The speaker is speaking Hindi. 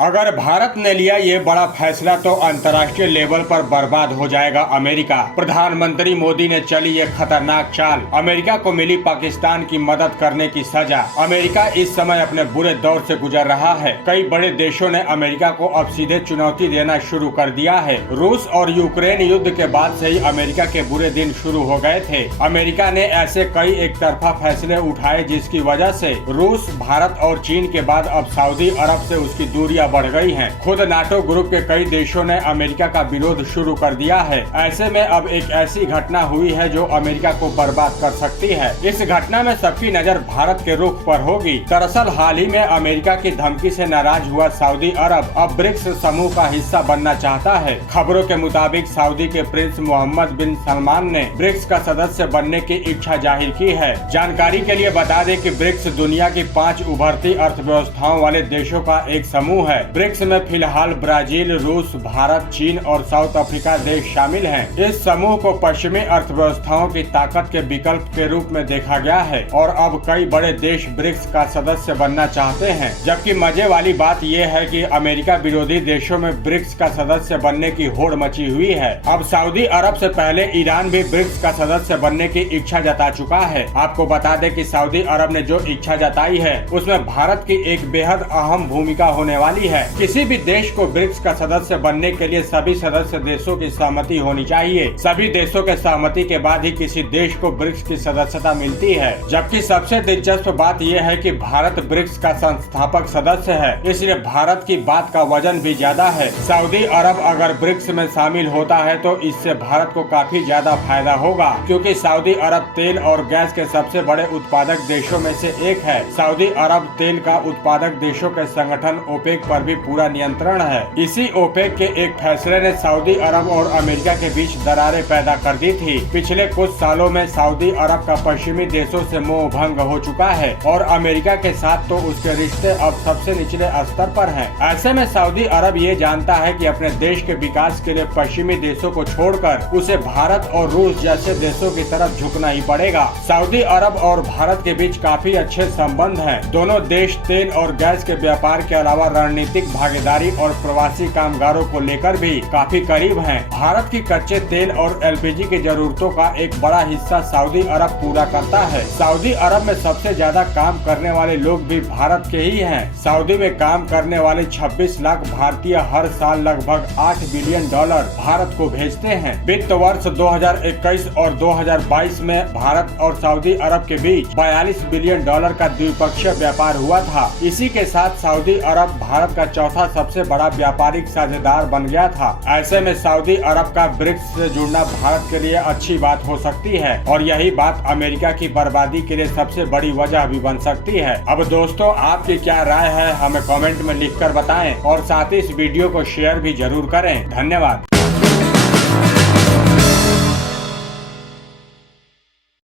अगर भारत ने लिया ये बड़ा फैसला तो अंतर्राष्ट्रीय लेवल पर बर्बाद हो जाएगा अमेरिका। प्रधानमंत्री मोदी ने चली ये खतरनाक चाल, अमेरिका को मिली पाकिस्तान की मदद करने की सजा। अमेरिका इस समय अपने बुरे दौर से गुजर रहा है। कई बड़े देशों ने अमेरिका को अब सीधे चुनौती देना शुरू कर दिया है। रूस और यूक्रेन युद्ध के बाद से ही अमेरिका के बुरे दिन शुरू हो गए थे। अमेरिका ने ऐसे कई एक तरफा फैसले उठाए जिसकी वजह से रूस, भारत और चीन के बाद अब सऊदी अरब से उसकी दूरियां बढ़ गई हैं। खुद नाटो ग्रुप के कई देशों ने अमेरिका का विरोध शुरू कर दिया है। ऐसे में अब एक ऐसी घटना हुई है जो अमेरिका को बर्बाद कर सकती है। इस घटना में सबकी नजर भारत के रुख पर होगी। दरअसल हाल ही में अमेरिका की धमकी से नाराज हुआ सऊदी अरब अब ब्रिक्स समूह का हिस्सा बनना चाहता है। खबरों के मुताबिक सऊदी के प्रिंस मोहम्मद बिन सलमान ने ब्रिक्स का सदस्य बनने की इच्छा जाहिर की है। जानकारी के लिए बता दें कि ब्रिक्स दुनिया की 5 उभरती अर्थव्यवस्थाओं वाले देशों का एक समूह है। ब्रिक्स में फिलहाल ब्राजील, रूस, भारत, चीन और साउथ अफ्रीका देश शामिल हैं। इस समूह को पश्चिमी अर्थव्यवस्थाओं की ताकत के विकल्प के रूप में देखा गया है और अब कई बड़े देश ब्रिक्स का सदस्य बनना चाहते हैं। जबकि मजे वाली बात यह है कि अमेरिका विरोधी देशों में ब्रिक्स का सदस्य बनने की होड़ मची हुई है। अब सऊदी अरब से पहले ईरान भी ब्रिक्स का सदस्य बनने की इच्छा जता चुका है। आपको बता दें कि सऊदी अरब ने जो इच्छा जताई है उसमें भारत की एक बेहद अहम भूमिका होने वाली है। किसी भी देश को ब्रिक्स का सदस्य बनने के लिए सभी सदस्य देशों की सहमति होनी चाहिए। सभी देशों के सहमति के बाद ही किसी देश को ब्रिक्स की सदस्यता मिलती है। जबकि सबसे दिलचस्प बात यह है कि भारत ब्रिक्स का संस्थापक सदस्य है, इसलिए भारत की बात का वजन भी ज्यादा है। सऊदी अरब अगर ब्रिक्स में शामिल होता है तो इससे भारत को काफी ज्यादा फायदा होगा, क्योंकि सऊदी अरब तेल और गैस के सबसे बड़े उत्पादक देशों में से एक है। सऊदी अरब तेल का उत्पादक देशों के संगठन ओपेक पर भी पूरा नियंत्रण है। इसी ओपेक के एक फैसले ने सऊदी अरब और अमेरिका के बीच दरारें पैदा कर दी थी। पिछले कुछ सालों में सऊदी अरब का पश्चिमी देशों से मोह भंग हो चुका है और अमेरिका के साथ तो उसके रिश्ते अब सबसे निचले स्तर पर हैं। ऐसे में सऊदी अरब ये जानता है कि अपने देश के विकास के लिए पश्चिमी देशों को छोड़कर उसे भारत और रूस जैसे देशों की तरफ झुकना ही पड़ेगा। सऊदी अरब और भारत के बीच काफी अच्छे संबंध हैं। दोनों देश तेल और गैस के व्यापार के अलावा रणनीतिक भागीदारी और प्रवासी कामगारों को लेकर भी काफी करीब हैं। भारत की कच्चे तेल और एलपीजी की जरूरतों का एक बड़ा हिस्सा सऊदी अरब पूरा करता है। सऊदी अरब में सबसे ज्यादा काम करने वाले लोग भी भारत के ही हैं। सऊदी में काम करने वाले 26 लाख भारतीय हर साल लगभग $8 बिलियन भारत को भेजते हैं। वित्त वर्ष 2021 और 2022 में भारत और सऊदी अरब के बीच $42 बिलियन का द्विपक्षीय व्यापार हुआ था। इसी के साथ सऊदी अरब भारत का चौथा सबसे बड़ा व्यापारिक साझेदार बन गया था। ऐसे में सऊदी अरब का ब्रिक्स से जुड़ना भारत के लिए अच्छी बात हो सकती है और यही बात अमेरिका की बर्बादी के लिए सबसे बड़ी वजह भी बन सकती है। अब दोस्तों, आपकी क्या राय है हमें कमेंट में लिखकर बताएं और साथ ही इस वीडियो को शेयर भी जरूर करें। धन्यवाद।